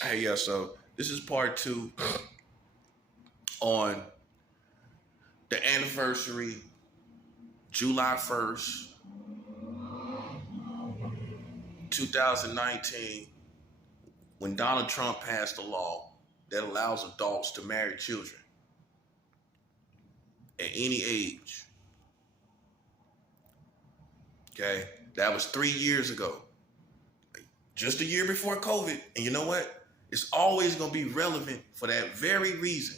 Hey, yeah, so this is part two on the anniversary, July 1st, 2019, when Donald Trump passed a law that allows adults to marry children at any age. Okay, that was 3 years ago, just a year before COVID. And you know what? It's always going to be relevant for that very reason.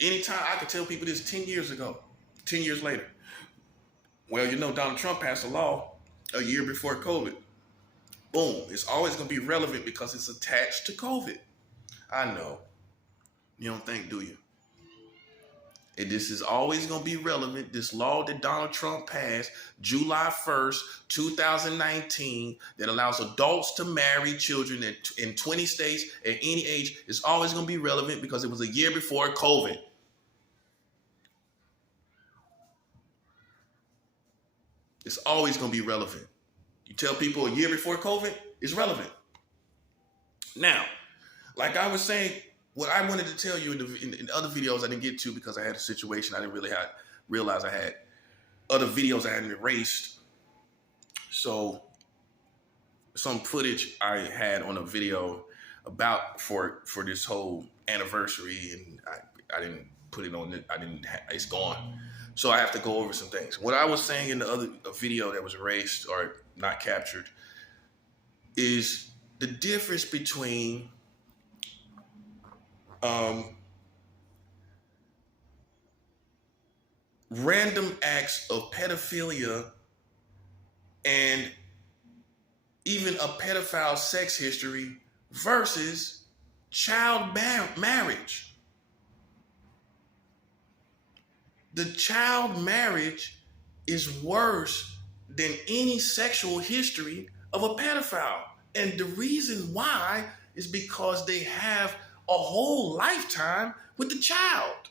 Anytime I could tell people this 10 years ago, 10 years later. Well, Donald Trump passed a law a year before COVID. Boom. It's always going to be relevant because it's attached to COVID. I know. You don't think, do you? This is always going to be relevant. This law that Donald Trump passed July 1st, 2019, that allows adults to marry children in 20 states at any age is always going to be relevant because it was a year before COVID. It's always going to be relevant. You tell people a year before COVID, it's relevant. Now, like I was saying, what I wanted to tell you in other videos I didn't get to because I had a situation I didn't really realize I had other videos I hadn't erased. So some footage I had on a video about for this whole anniversary, and I didn't put it on it. It's gone. So I have to go over some things. What I was saying in the other video that was erased or not captured is the difference between random acts of pedophilia and even a pedophile sex history versus child marriage. The child marriage is worse than any sexual history of a pedophile. And the reason why is because they have a whole lifetime with the child.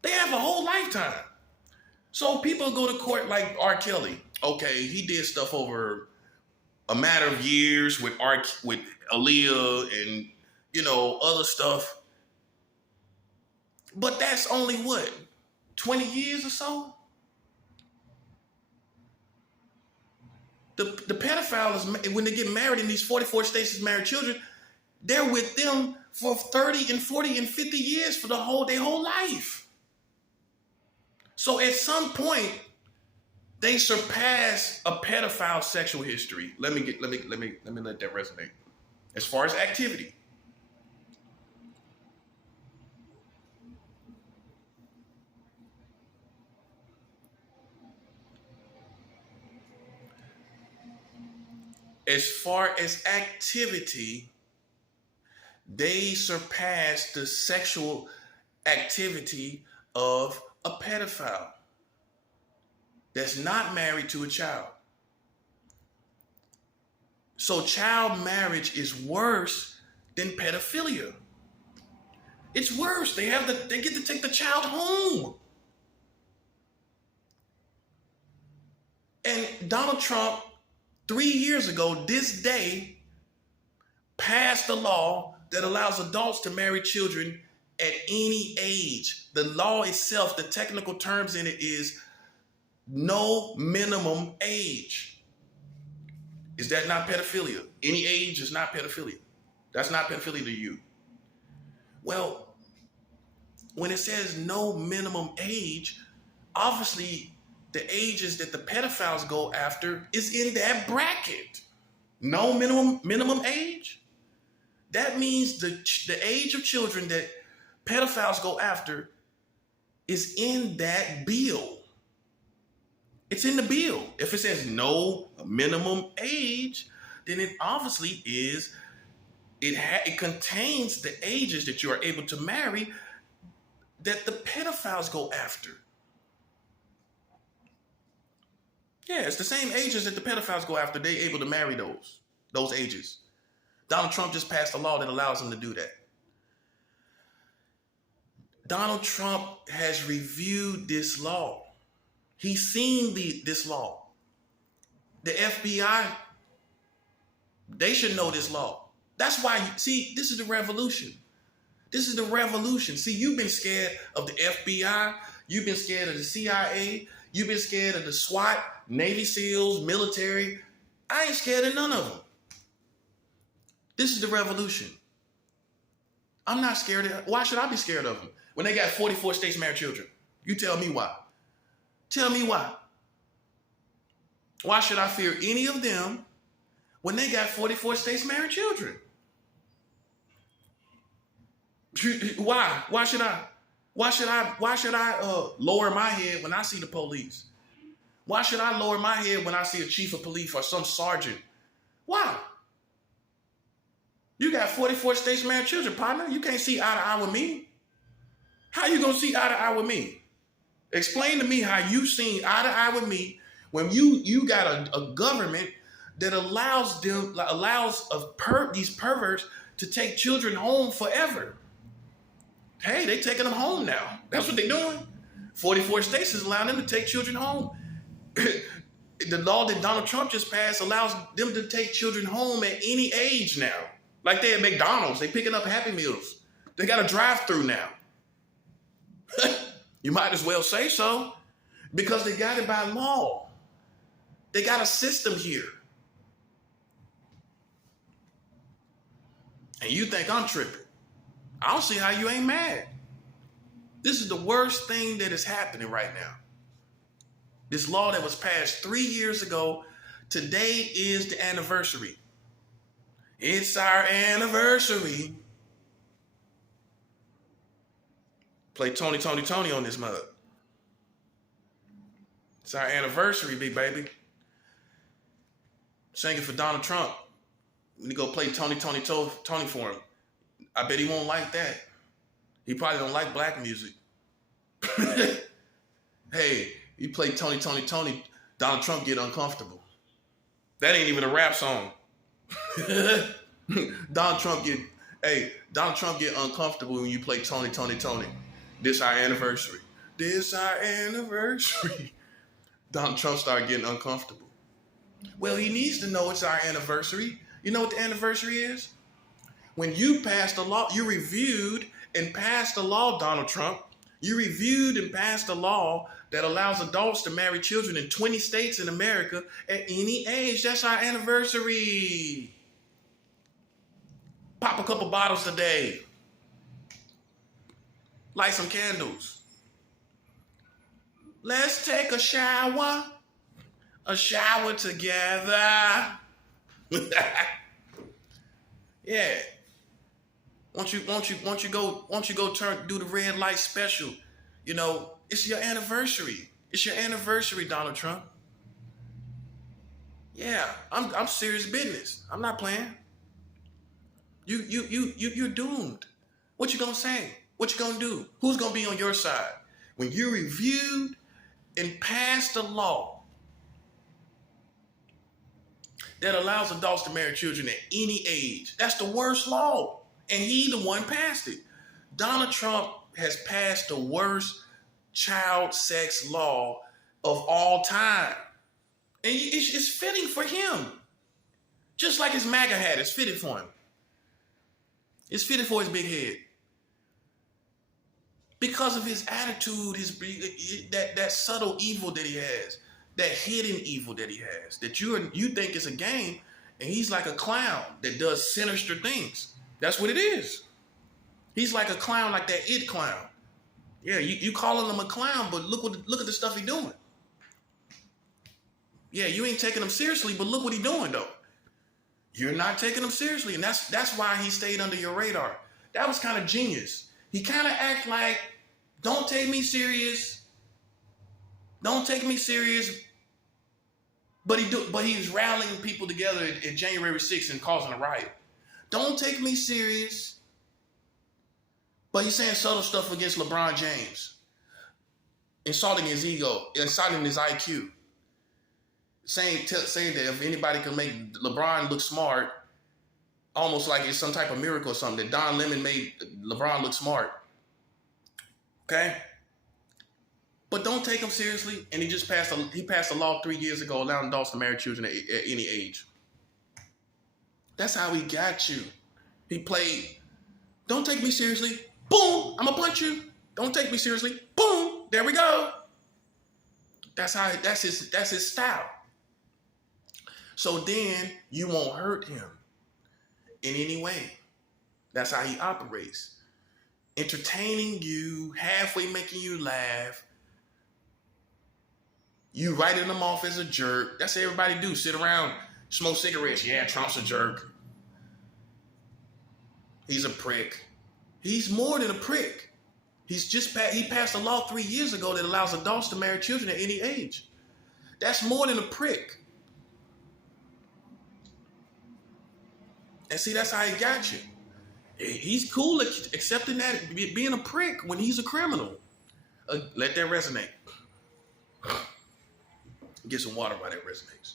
They have a whole lifetime. So people go to court like R. Kelly. Okay, he did stuff over a matter of years with Aaliyah and, other stuff. But that's only what, 20 years or so? The pedophiles, when they get married in these 44 states as married children, they're with them for 30 and 40 and 50 years for their whole life. So at some point, they surpass a pedophile sexual history. Let me let that resonate. As far as activity. As far as activity, they surpass the sexual activity of a pedophile that's not married to a child. So child marriage is worse than pedophilia. It's worse. They get to take the child home. And Donald Trump, 3 years ago, this day, passed a law that allows adults to marry children at any age. The law itself, the technical terms in it is no minimum age. Is that not pedophilia? Any age is not pedophilia. That's not pedophilia to you. Well, when it says no minimum age, obviously the ages that the pedophiles go after is in that bracket. No minimum age. That means the age of children that pedophiles go after is in that bill. It's in the bill. If it says no minimum age, then it obviously is, it contains the ages that you are able to marry that the pedophiles go after. Yeah, it's the same ages that the pedophiles go after. They're able to marry those ages. Donald Trump just passed a law that allows them to do that. Donald Trump has reviewed this law. He's seen this law. The FBI, they should know this law. That's why, see, this is the revolution. This is the revolution. See, you've been scared of the FBI. You've been scared of the CIA. You've been scared of the SWAT, Navy SEALs, military. I ain't scared of none of them. This is the revolution. I'm not scared of. Why should I be scared of them? When they got 44 states married children. You tell me why. Tell me why. Why should I fear any of them when they got 44 states married children? Why? Why should I? Why should I lower my head when I see the police? Why should I lower my head when I see a chief of police or some sergeant? Why? You got 44 states married children, partner. You can't see eye to eye with me. How you gonna see eye to eye with me? Explain to me how you seen eye to eye with me when you got a government that allows these perverts to take children home forever. Hey, they taking them home now. That's what they're doing. 44 states is allowing them to take children home. The law that Donald Trump just passed allows them to take children home at any age now. Like they at McDonald's, they picking up Happy Meals. They got a drive-through now. You might as well say so, because they got it by law. They got a system here. And you think I'm tripping. I don't see how you ain't mad. This is the worst thing that is happening right now. This law that was passed 3 years ago, today is the anniversary. It's our anniversary. Play Tony, Tony, Tony on this mug. It's our anniversary, big baby. Singing for Donald Trump. We need to go play Tony, Tony, Tony for him. I bet he won't like that. He probably don't like black music. Hey, you play Tony, Tony, Tony, Donald Trump get uncomfortable. That ain't even a rap song. Donald Trump get uncomfortable when you play Tony, Tony, Tony. This our anniversary. This our anniversary. Donald Trump started getting uncomfortable. Well, he needs to know it's our anniversary. You know what the anniversary is? When you passed a law, you reviewed and passed a law, Donald Trump. You reviewed and passed a law that allows adults to marry children in 20 states in America at any age. That's our anniversary. Pop a couple bottles a day. Light some candles. Let's take a shower together. Yeah. Won't you go do the red light special? You know, it's your anniversary. It's your anniversary, Donald Trump. Yeah, I'm serious business. I'm not playing. You're doomed. What you gonna say? What you gonna do? Who's gonna be on your side? When you reviewed and passed a law that allows adults to marry children at any age. That's the worst law. And he the one passed it. Donald Trump has passed the worst child sex law of all time. And it's fitting for him. Just like his MAGA hat, it's fitted for him. It's fitted for his big head. Because of his attitude, that subtle evil that he has, that hidden evil that he has, that you think is a game, and he's like a clown that does sinister things. That's what it is. He's like a clown, like that It clown. Yeah, you calling him a clown, but look at the stuff he's doing. Yeah, you ain't taking him seriously, but look what he's doing though. You're not taking him seriously, and that's why he stayed under your radar. That was kind of genius. He kind of act like, don't take me serious. Don't take me serious. But he's rallying people together at January 6th and causing a riot. Don't take me serious. But he's saying subtle stuff against LeBron James. Insulting his ego, insulting his IQ. Saying that if anybody can make LeBron look smart, almost like it's some type of miracle or something, that Don Lemon made LeBron look smart. Okay? But don't take him seriously. And he passed a law 3 years ago allowing adults to marry children at any age. That's how he got you. He played, don't take me seriously. Boom, I'm gonna punch you. Don't take me seriously. Boom, there we go. That's his style. So then you won't hurt him in any way. That's how he operates. Entertaining you, halfway making you laugh. You writing him off as a jerk. That's what everybody do. Sit around, smoke cigarettes. Yeah, Trump's a jerk. He's a prick. He's more than a prick. He passed a law 3 years ago that allows adults to marry children at any age. That's more than a prick. And see, that's how he got you. He's cool accepting that, being a prick when he's a criminal. Let that resonate. Get some water while that resonates.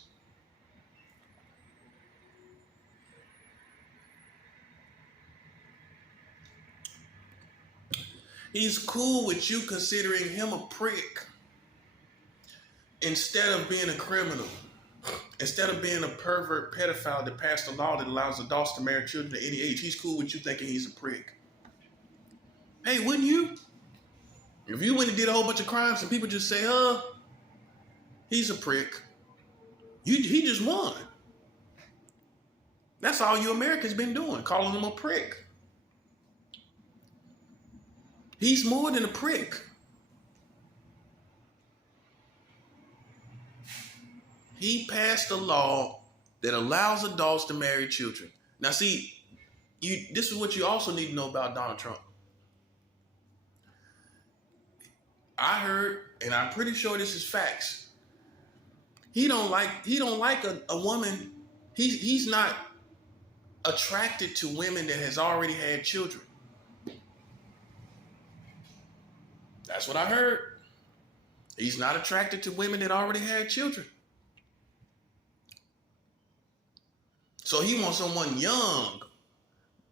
He's cool with you considering him a prick instead of being a criminal. Instead of being a pervert pedophile that passed a law that allows adults to marry children at any age, he's cool with you thinking he's a prick. Hey, wouldn't you? If you went and did a whole bunch of crimes and people just say, he's a prick, he just won. That's all you Americans been doing, calling him a prick. He's more than a prick. He passed a law that allows adults to marry children. Now see, this is what you also need to know about Donald Trump. I heard, and I'm pretty sure this is facts. He don't like a woman. He's not attracted to women that has already had children. That's what I heard. He's not attracted to women that already had children. So he wants someone young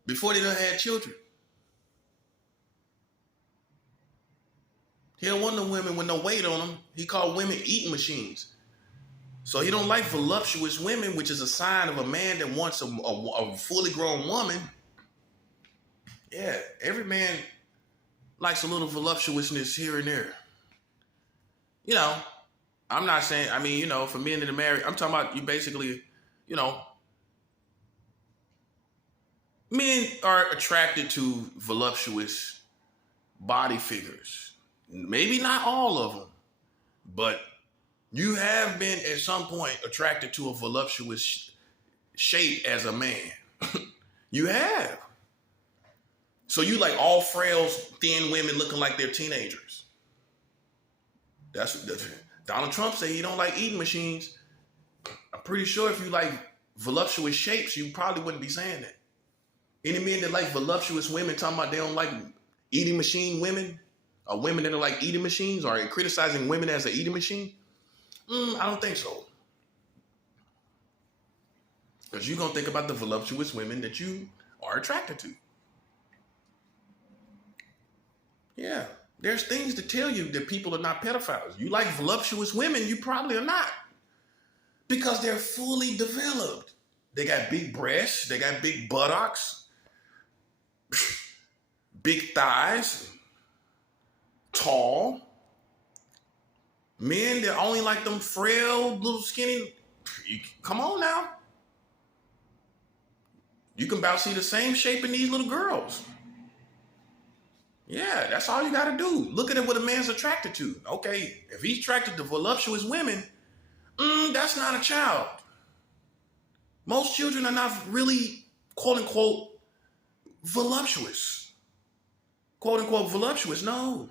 before they done had children. He don't want no women with no weight on them. He called women eating machines. So he don't like voluptuous women, which is a sign of a man that wants a fully grown woman. Yeah, every man likes a little voluptuousness here and there. You know, I'm not saying, for men that are married, I'm talking about you basically, men are attracted to voluptuous body figures. Maybe not all of them, but you have been at some point attracted to a voluptuous shape as a man. You have. So you like all frail, thin women looking like they're teenagers. That's Donald Trump said he don't like eating machines. I'm pretty sure if you like voluptuous shapes, you probably wouldn't be saying that. Any men that like voluptuous women talking about they don't like eating machine women, or women that are like eating machines, or criticizing women as an eating machine? I don't think so. Because you're going to think about the voluptuous women that you are attracted to. Yeah, there's things to tell you that people are not pedophiles. You like voluptuous women, you probably are not. Because they're fully developed. They got big breasts, they got big buttocks, big thighs, tall. Men that only like them frail, little skinny, come on now. You can about see the same shape in these little girls. Yeah, that's all you got to do. Look at it what a man's attracted to. Okay, if he's attracted to voluptuous women, that's not a child. Most children are not really, quote unquote, voluptuous. Quote unquote, voluptuous, no.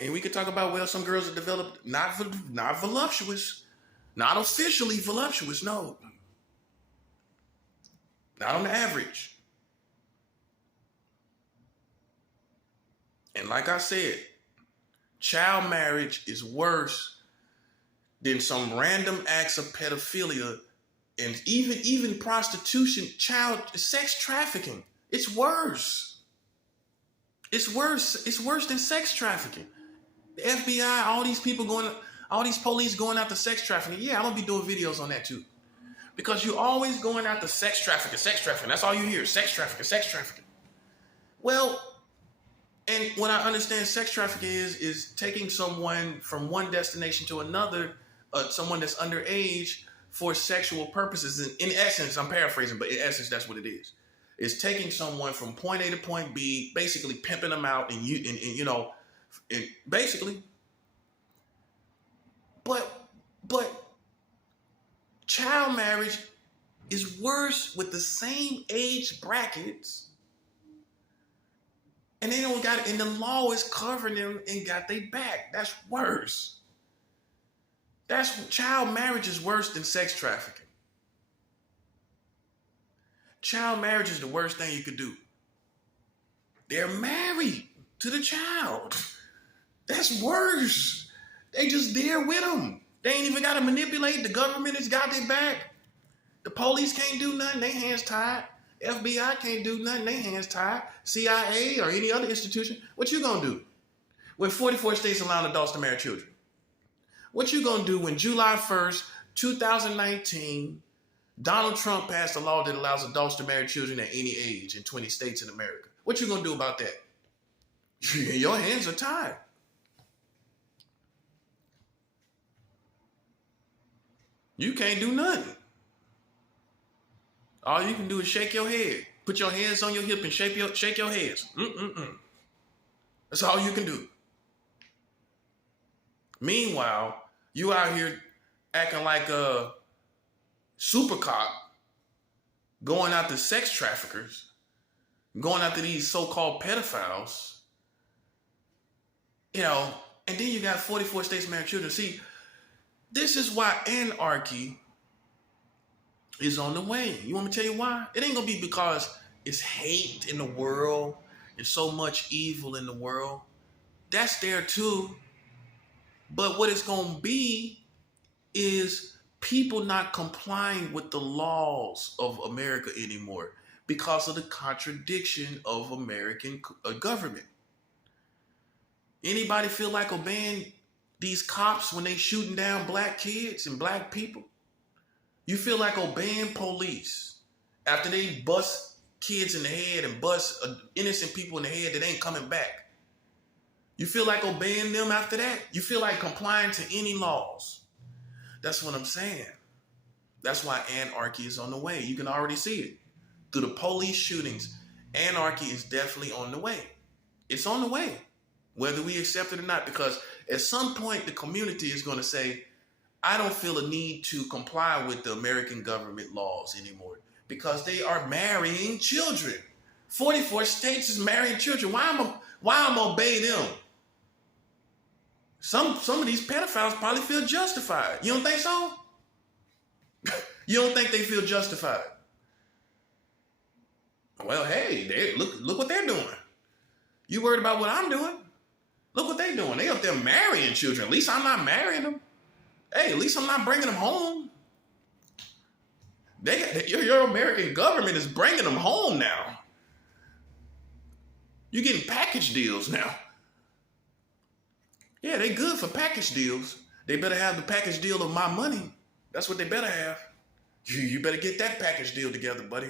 And we could talk about, well, some girls are developed not voluptuous, not officially voluptuous, no. Not on the average. And like I said, child marriage is worse than some random acts of pedophilia and even prostitution, child sex trafficking. It's worse. It's worse. It's worse than sex trafficking. The FBI, all these police going after sex trafficking. Yeah, I'm gonna be doing videos on that too. Because you're always going after sex trafficking, sex trafficking. That's all you hear, sex trafficking, sex trafficking. Well, and what I understand sex trafficking is taking someone from one destination to another, someone that's underage for sexual purposes. In essence, I'm paraphrasing, but in essence, that's what it is. It's taking someone from point A to point B, basically pimping them out, and basically. But child marriage is worse with the same age brackets, and they don't got it, and the law is covering them and got their back. That's worse. Child marriage is worse than sex trafficking. Child marriage is the worst thing you could do. They're married to the child. That's worse. They just there with them. They ain't even got to manipulate. The government has got their back. The police can't do nothing. They hands tied. FBI can't do nothing. They hands tied. CIA or any other institution. What you gonna do when 44 states allow adults to marry children? What you gonna do when July 1st, 2019, Donald Trump passed a law that allows adults to marry children at any age in 20 states in America? What you gonna do about that? Your hands are tied. You can't do nothing. All you can do is shake your head. Put your hands on your hip and shake your heads. That's all you can do. Meanwhile, you out here acting like a super cop, going after sex traffickers, going after these so-called pedophiles, and then you got 44 states marrying children. See, this is why anarchy is on the way. You want me to tell you why? It ain't gonna be because it's hate in the world and so much evil in the world. That's there too. But what it's gonna be is people not complying with the laws of America anymore because of the contradiction of American government. Anybody feel like obeying these cops when they shooting down black kids and black people? You feel like obeying police after they bust kids in the head and bust innocent people in the head that ain't coming back? You feel like obeying them after that? You feel like complying to any laws? That's what I'm saying. That's why anarchy is on the way. You can already see it. Through the police shootings, anarchy is definitely on the way. It's on the way, whether we accept it or not, because at some point the community is going to say, I don't feel a need to comply with the American government laws anymore because they are marrying children. 44 states is marrying children. Why am I obey them? Some of these pedophiles probably feel justified. You don't think so? You don't think they feel justified? Well, hey, look what they're doing. You worried about what I'm doing? Look what they're doing. They up there marrying children. At least I'm not marrying them. Hey, at least I'm not bringing them home. Your American government is bringing them home now. You're getting package deals now. Yeah, they good for package deals. They better have the package deal of my money. That's what they better have. You better get that package deal together, buddy.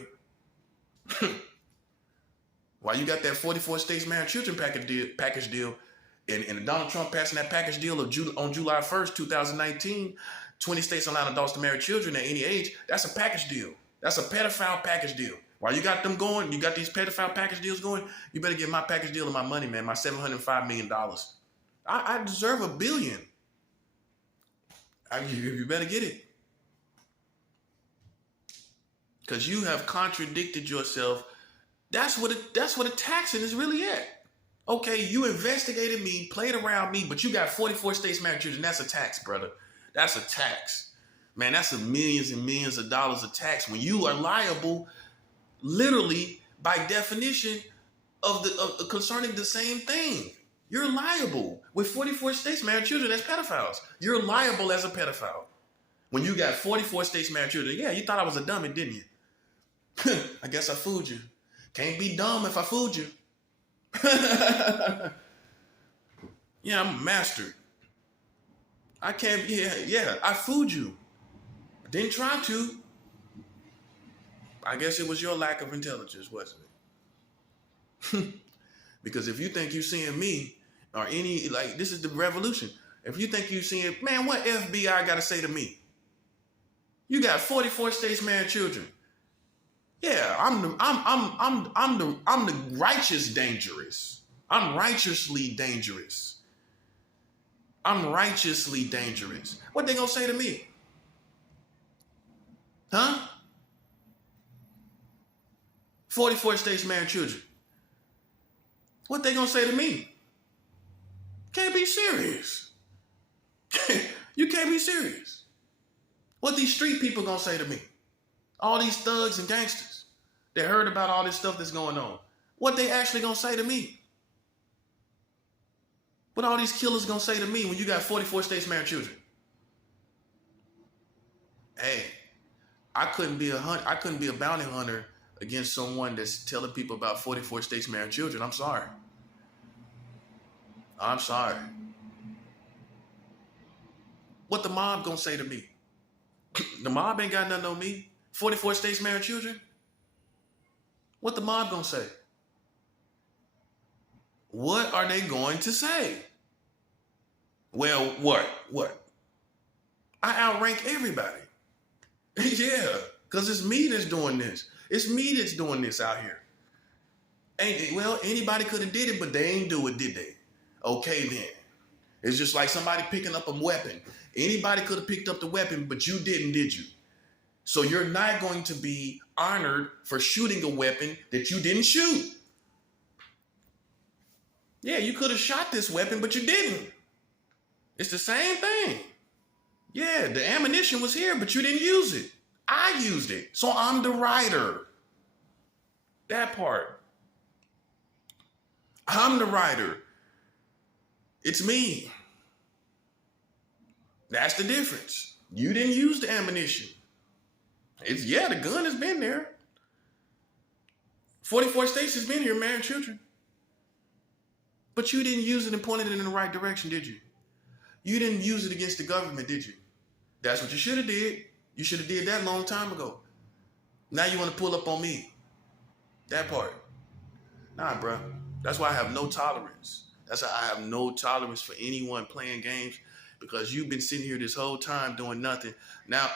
While you got that 44 states marrying children package deal, and Donald Trump passing that package deal on July 1st, 2019, 20 states allowing adults to marry children at any age, that's a package deal. That's a pedophile package deal. While you got them going, you got these pedophile package deals going, you better get my package deal of my money, man, my $705 million. I deserve $1 billion. You better get it. Because you have contradicted yourself. That's what a taxing is really at. Okay, you investigated me, played around me, but you got 44 states married children. That's a tax, brother. That's a tax. Man, that's millions and millions of dollars of tax when you are liable, literally, by definition, of concerning the same thing. You're liable. With 44 states married children as pedophiles. You're liable as a pedophile. When you got 44 states married children. Yeah, you thought I was a dummy, didn't you? I guess I fooled you. Can't be dumb if I fooled you. Yeah, I'm mastered. I can't, yeah, I fooled you. Didn't try to. I guess it was your lack of intelligence, wasn't it? Because if you think you seeing me or any, like, this is the revolution. If you think you seeing, man, what FBI got to say to me? You got 44 states married children. Yeah, I'm the righteous dangerous. I'm righteously dangerous. I'm righteously dangerous. What they gonna say to me? Huh? 44 states married children. What they gonna say to me? Can't be serious. You can't be serious. What these street people gonna say to me? All these thugs and gangsters that heard about all this stuff that's going on. What they actually gonna say to me? What all these killers gonna say to me when you got 44 states married children? Hey, I couldn't be a bounty hunter against someone that's telling people about 44 states married children. I'm sorry. I'm sorry. What the mob gonna say to me? The mob ain't got nothing on me. 44 states married children? What the mob gonna say? What are they going to say? Well, what? I outrank everybody. Yeah, because it's me that's doing this. It's me that's doing this out here. Well, anybody could have did it, but they ain't do it, did they? Okay, then. It's just like somebody picking up a weapon. Anybody could have picked up the weapon, but you didn't, did you? So you're not going to be honored for shooting a weapon that you didn't shoot. Yeah, you could have shot this weapon, but you didn't. It's the same thing. Yeah, the ammunition was here, but you didn't use it. I used it. So I'm the writer. That part. I'm the writer. It's me. That's the difference. You didn't use the ammunition. The gun has been there. 44 states has been here, married children. But you didn't use it and point it in the right direction, did you? You didn't use it against the government, did you? That's what you should have did. You should have did that a long time ago. Now you want to pull up on me. That part. Nah, bro. That's why I have no tolerance. That's why I have no tolerance for anyone playing games, because you've been sitting here this whole time doing nothing. Now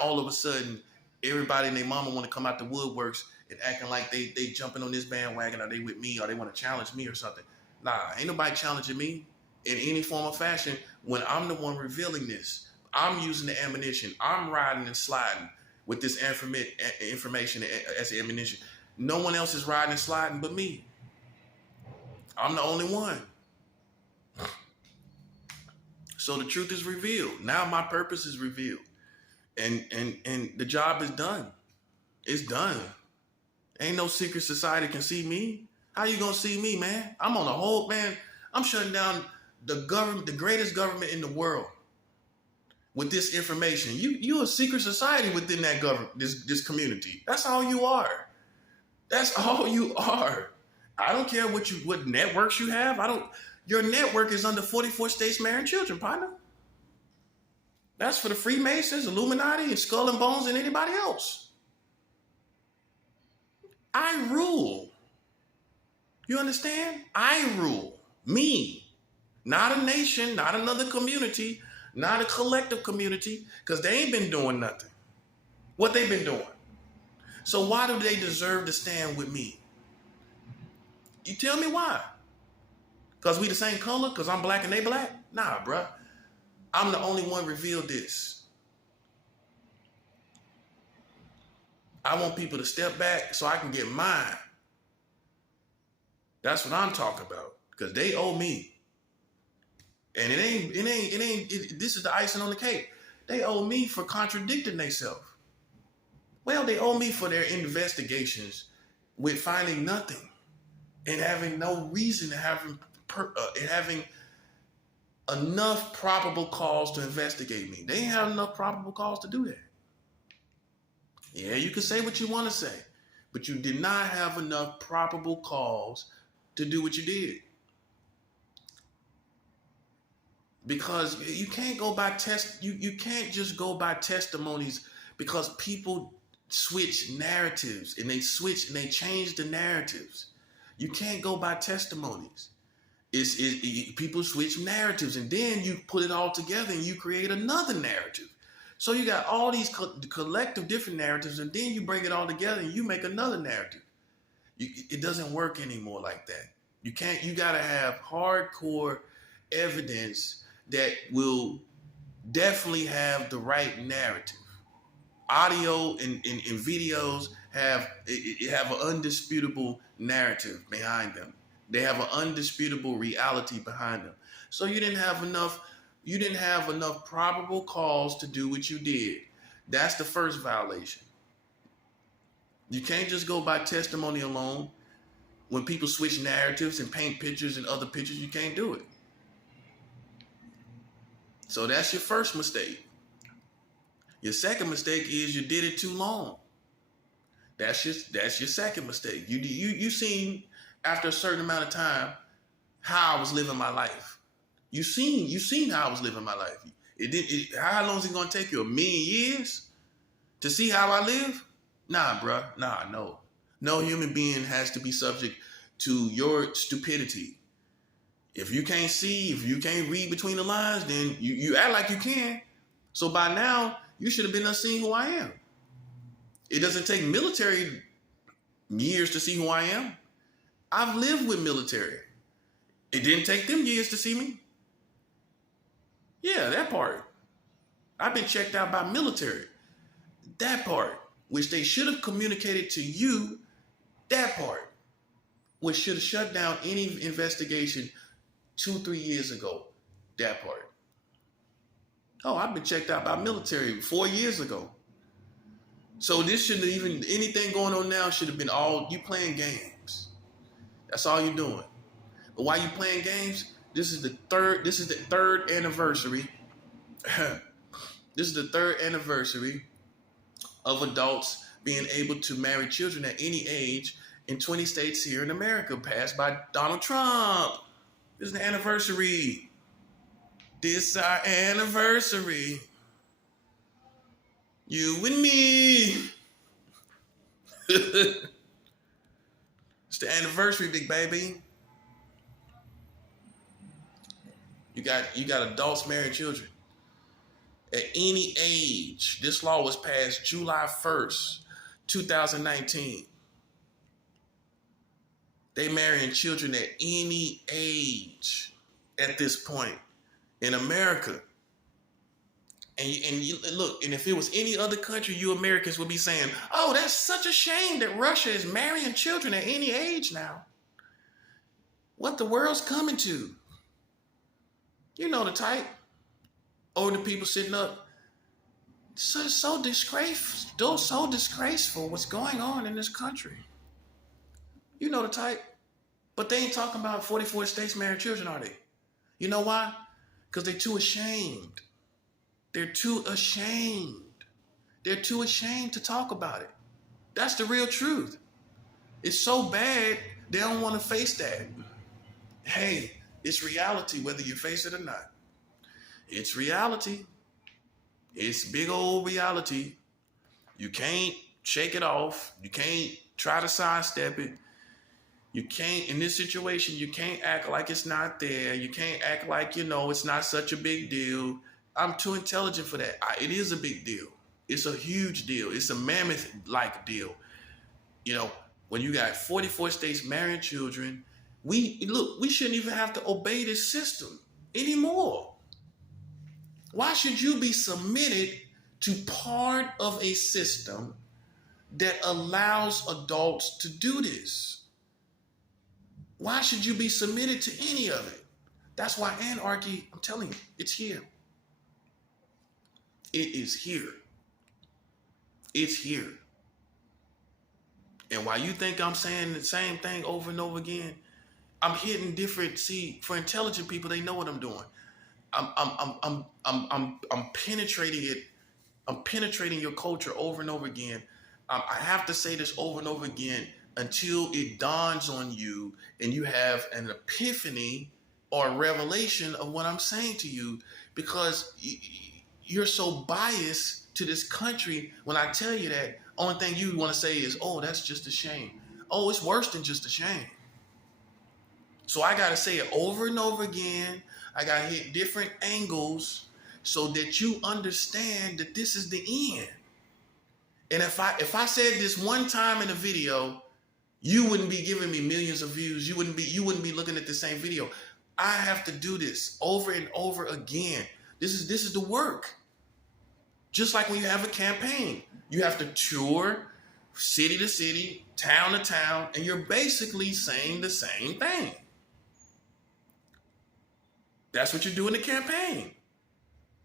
all of a sudden, everybody and their mama want to come out the woodworks and acting like they jumping on this bandwagon, or they with me, or they want to challenge me or something. Nah, ain't nobody challenging me in any form or fashion when I'm the one revealing this. I'm using the ammunition. I'm riding and sliding with this information as ammunition. No one else is riding and sliding but me. I'm the only one. So the truth is revealed. Now my purpose is revealed. And the job is done. It's done. Ain't no secret society can see me. How you gonna see me, man? I'm on a whole, man. I'm shutting down the government, the greatest government in the world, with this information. You a secret society within that government, this community. That's all you are. That's all you are. I don't care what networks you have. Your network is under 44 states married children, partner. That's for the Freemasons, Illuminati, and Skull and Bones, and anybody else. I rule. You understand? I rule. Me. Not a nation, not another community, not a collective community, because they ain't been doing nothing. What they been doing? So why do they deserve to stand with me? You tell me why? Because we the same color? Because I'm black and they black? Nah, bruh. I'm the only one revealed this. I want people to step back so I can get mine. That's what I'm talking about. Because they owe me. And this is the icing on the cake. They owe me for contradicting themselves. Well, they owe me for their investigations with finding nothing and having no reason to having enough probable cause to investigate me. They ain't have enough probable cause to do that. Yeah, you can say what you want to say, but you did not have enough probable cause to do what you did. Because you can't go by you can't just go by testimonies, because people switch narratives, and they change the narratives. You can't go by testimonies. People switch narratives, and then you put it all together and you create another narrative. So you got all these collective different narratives, and then you bring it all together and you make another narrative. It doesn't work anymore like that. You can't. You got to have hardcore evidence that will definitely have the right narrative. Audio and videos have an undisputable narrative behind them. They have an undisputable reality behind them. So you didn't have enough probable cause to do what you did. That's the first violation. You can't just go by testimony alone. When people switch narratives and paint pictures and other pictures, you can't do it. So that's your first mistake. Your second mistake is you did it too long. That's your second mistake. You seen after a certain amount of time how I was living my life. You seen how I was living my life. How long is it gonna take you? 1,000,000 years to see how I live? Nah, bruh. Nah, no. No human being has to be subject to your stupidity. If you can't see, if you can't read between the lines, then you act like you can. So by now, you should have been seeing who I am. It doesn't take military years to see who I am. I've lived with military. It didn't take them years to see me. Yeah, that part. I've been checked out by military. That part, which they should have communicated to you, that part, which should have shut down any investigation 2-3 years ago, that part. Oh, I've been checked out by military 4 years ago. So this shouldn't even, anything going on now should have been all, you playing games. That's all you're doing. But while you playing games, this is the third anniversary. This is the third anniversary of adults being able to marry children at any age in 20 states here in America, passed by Donald Trump. This is the anniversary. This is our anniversary. You and me. It's the anniversary, big baby. You got adults marrying children at any age. This law was passed July 1st, 2019. They marrying children at any age at this point in America. And if it was any other country, you Americans would be saying, oh, that's such a shame that Russia is marrying children at any age now. What the world's coming to? You know the type. Older people sitting up. So disgraceful what's going on in this country. You know the type. But they ain't talking about 44 states marrying children, are they? You know why? Because they're too ashamed. They're too ashamed. They're too ashamed to talk about it. That's the real truth. It's so bad, they don't want to face that. Hey, it's reality, whether you face it or not. It's reality. It's big old reality. You can't shake it off. You can't try to sidestep it. You can't, in this situation, you can't act like it's not there. You can't act like, it's not such a big deal. I'm too intelligent for that. It is a big deal. It's a huge deal. It's a mammoth-like deal. When you got 44 states marrying children, we shouldn't even have to obey this system anymore. Why should you be submitted to part of a system that allows adults to do this? Why should you be submitted to any of it? That's why anarchy, I'm telling you, it's here. It is here. It's here. And while you think I'm saying the same thing over and over again, I'm hitting different. See, for intelligent people, they know what I'm doing. I'm penetrating it. I'm penetrating your culture over and over again. I have to say this over and over again until it dawns on you and you have an epiphany or a revelation of what I'm saying to you, because you're so biased to this country when I tell you that Only thing you want to say is, oh, that's just a shame. Oh, it's worse than just a shame. So I got to say it over and over again. I got to hit different angles so that you understand that this is the end. And if I said this one time in a video, you wouldn't be giving me millions of views. You wouldn't be looking at the same video. I have to do this over and over again. This is the work. Just like when you have a campaign, you have to tour city to city, town to town, and you're basically saying the same thing. That's what you do in the campaign.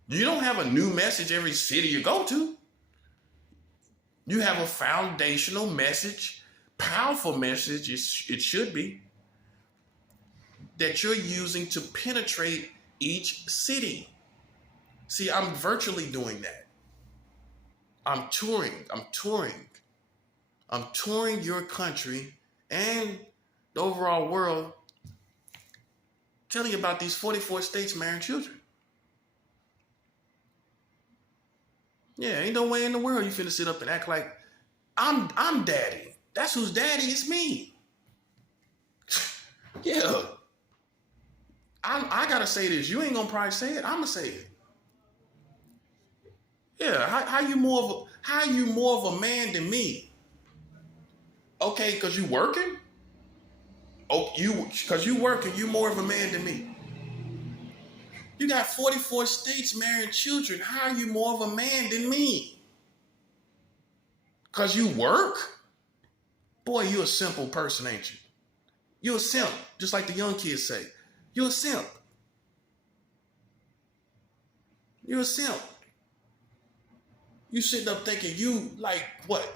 You don't have a new message every city you go to. You have a foundational message, powerful message, it should be, that you're using to penetrate each city. See, I'm virtually doing that. I'm touring your country and the overall world, telling you about these 44 states marrying children. Yeah, ain't no way in the world you finna sit up and act like I'm daddy. That's who's daddy is me. Yeah. I gotta say this. You ain't gonna probably say it. I'ma say it. Yeah, how you more of a man than me? Okay, because you working? Oh, because you working, you more of a man than me. You got 44 states marrying children. How are you more of a man than me? Because you work? Boy, you a simple person, ain't you? You a simp, just like the young kids say. You a simp. You a simp. You sitting up thinking you like what?